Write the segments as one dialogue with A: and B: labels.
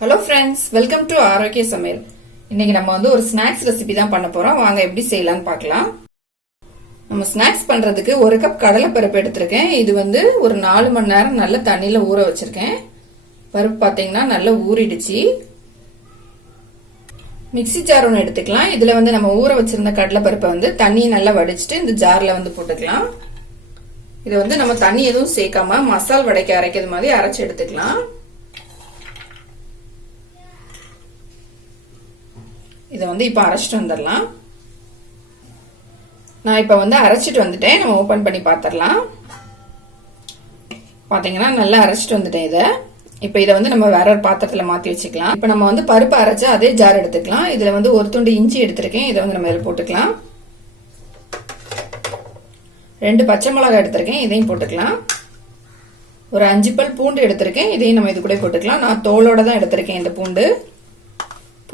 A: Hello friends welcome to ஆரோக்கிய சமையல் இன்னைக்கு நம்ம வந்து ஒரு ஸ்நாக்ஸ் ரெசிபி தான் பண்ண போறோம். வாங்க எப்படி செய்யலாம்னு பார்க்கலாம். நம்ம ஸ்நாக்ஸ் பண்றதுக்கு ஒரு கப் கடலைப்பருப்பு எடுத்திருக்கேன். இது வந்து ஒரு நாலு மணி நேரம் நல்ல தண்ணியில ஊற வச்சிருக்கேன். பருப்பு பார்த்தீங்கன்னா நல்லா ஊறிடுச்சு. மிக்ஸி ஜார் ஒன்று எடுத்துக்கலாம். இதுல வந்து நம்ம ஊற வச்சிருந்த கடலைப்பருப்பை வந்து தண்ணியை நல்லா வடிச்சிட்டு இந்த ஜார்ல வந்து போட்டுக்கலாம். இதை வந்து நம்ம தண்ணி எதுவும் சேர்க்காம மசால் வடைக்கு அரைக்கிறது மாதிரி அரைச்சு எடுத்துக்கலாம். இதை வந்து இப்போ அரைச்சிட்டு வந்துடலாம் நான் இப்போ வந்து அரைச்சிட்டு வந்துட்டேன். நம்ம ஓப்பன் பண்ணி பார்த்துடலாம் பார்த்தீங்கன்னா நல்லா அரைச்சிட்டு வந்துட்டேன் இதை. இப்போ இதை வந்து நம்ம வேற ஒரு பாத்திரத்தில் மாற்றி வச்சுக்கலாம். இப்போ நம்ம வந்து பருப்பு அரைச்சா அதே ஜார் எடுத்துக்கலாம். இதில் வந்து ஒரு துண்டு இஞ்சி எடுத்திருக்கேன். இதை வந்து நம்ம இதில் போட்டுக்கலாம். ரெண்டு பச்சை மிளகாய் எடுத்திருக்கேன். இதையும் போட்டுக்கலாம். ஒரு அஞ்சு பல் பூண்டு எடுத்திருக்கேன். இதையும் நம்ம இது கூட போட்டுக்கலாம். நான் தோலோட தான் எடுத்திருக்கேன் இந்த பூண்டு.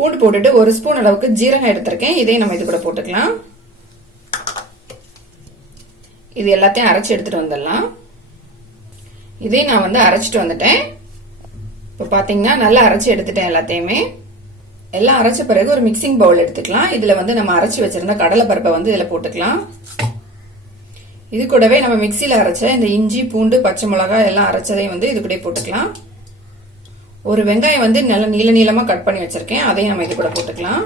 A: பூண்டு போட்டுட்டு ஒரு ஸ்பூன் அளவுக்கு ஜீரகம் எடுத்திருக்கேன். இதையும் நம்ம இது கூட போட்டுக்கலாம். இது எல்லாத்தையும் அரைச்சி எடுத்துட்டு வந்துடலாம். இதையும் நான் வந்து அரைச்சிட்டு வந்துட்டேன். இப்போ பார்த்தீங்கன்னா நல்லா அரைச்சி எடுத்துட்டேன் எல்லாத்தையுமே. எல்லாம் அரைச்ச பிறகு ஒரு மிக்சிங் பவுல் எடுத்துக்கலாம். இதில் வந்து நம்ம அரைச்சி வச்சிருந்த கடலைப்பருப்பை வந்து இதில் போட்டுக்கலாம். இது கூடவே நம்ம மிக்சியில் அரைச்ச இந்த இஞ்சி பூண்டு பச்சை மிளகாய் எல்லாம் அரைச்சதையும் வந்து இது கூட போட்டுக்கலாம். ஒரு வெங்காயம் வந்து நல்ல நீள நீளமாக கட் பண்ணி வச்சிருக்கேன். அதையும் நம்ம இது கூட போட்டுக்கலாம்.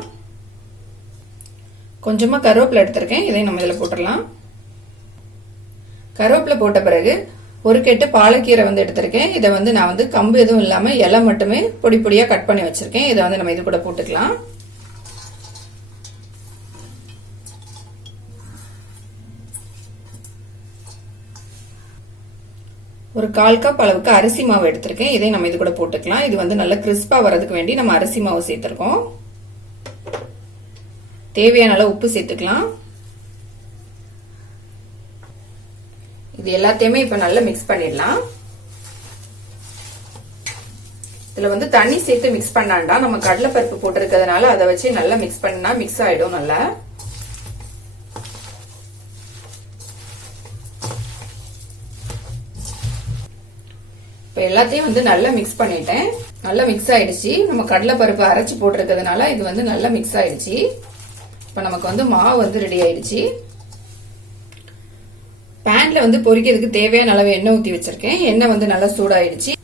A: கொஞ்சமாக கருவேப்பிலை எடுத்திருக்கேன். இதையும் நம்ம இதில் போட்டுடலாம். கருவேப்பிலை போட்ட பிறகு ஒரு கெட்டு பாலக்கீரை வந்து எடுத்திருக்கேன். இதை வந்து நான் வந்து கம்பு எதுவும் இல்லாமல் இலை மட்டுமே பொடி பொடியாக கட் பண்ணி வச்சிருக்கேன். இதை வந்து நம்ம இது கூட போட்டுக்கலாம். ஒரு கால் கப் அளவுக்கு அரிசி மாவு எடுத்திருக்கேன். இதை நம்ம இது கூட போட்டுக்கலாம். இது வந்து நல்லா கிறிஸ்பா வரதுக்கு வேண்டி நம்ம அரிசி மாவு சேர்த்திருக்கோம். தேவையான அளவு உப்பு சேர்த்துக்கலாம். இது எல்லாத்தையுமே இப்ப நல்லா மிக்ஸ் பண்ணிடலாம். இதுல வந்து தண்ணி சேர்த்து மிக்ஸ் பண்ணாண்டா நம்ம கடலைப்பருப்பு போட்டிருக்கிறதுனால அதை வச்சு நல்லா மிக்ஸ் பண்ணா மிக்ஸ் ஆயிடும் நல்லா. இப்போ எல்லாத்தையும் வந்து நல்லா மிக்ஸ் பண்ணிட்டேன். நல்லா மிக்ஸ் ஆயிடுச்சு. நம்ம கடலைப்பருப்பு அரைச்சி போட்டிருக்கிறதுனால இது வந்து நல்லா மிக்ஸ் ஆயிடுச்சு. இப்போ நமக்கு வந்து மாவு வந்து ரெடி ஆயிடுச்சு. பேன்ல வந்து பொரிக்கிறதுக்கு தேவையான அளவு எண்ணெய் ஊற்றி வச்சிருக்கேன். எண்ணெய் வந்து நல்லா சூடாயிடுச்சு.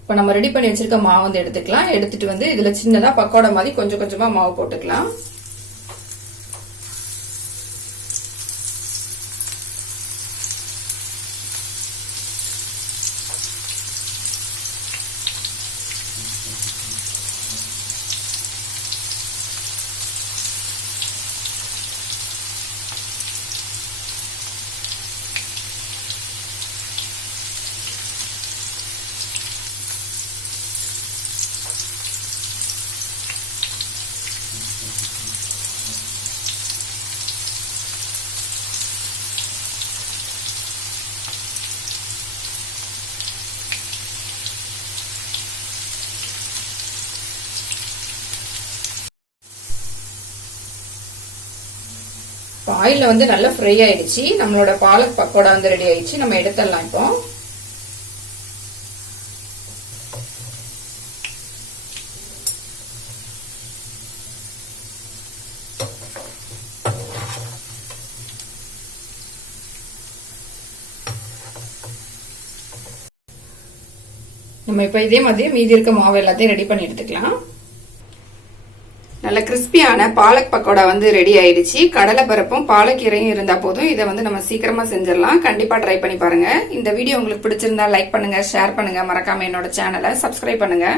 A: இப்போ நம்ம ரெடி பண்ணி வச்சிருக்க மாவு வந்து எடுத்துக்கலாம். எடுத்துட்டு வந்து இதுல சின்னதா பக்கோடா மாதிரி கொஞ்சம் கொஞ்சமா மாவு போட்டுக்கலாம். இப்போ ஆயிலில் வந்து நல்லா ஃப்ரை ஆயிடுச்சு. நம்மளோட பாலக் பக்கோடா வந்து ரெடி ஆயிடுச்சு. நம்ம எடுத்துடலாம் இப்போ. நம்ம இப்போ இதே மாதிரி மீதி இருக்க மாவு எல்லாத்தையும் ரெடி பண்ணி எடுத்துக்கலாம். நல்ல கிறிஸ்பியான பாலக் பக்கோடா வந்து ரெடி ஆயிடுச்சு. கடலை பருப்பும் பாலக்கீரையும் இருந்தா போதும். இதை வந்து நம்ம சீக்கிரமா செஞ்சிடலாம். கண்டிப்பா ட்ரை பண்ணி பாருங்க. இந்த வீடியோ உங்களுக்கு பிடிச்சிருந்தா லைக் பண்ணுங்க ஷேர் பண்ணுங்க. மறக்காம என்னோட சேனலை சப்ஸ்கிரைப் பண்ணுங்க.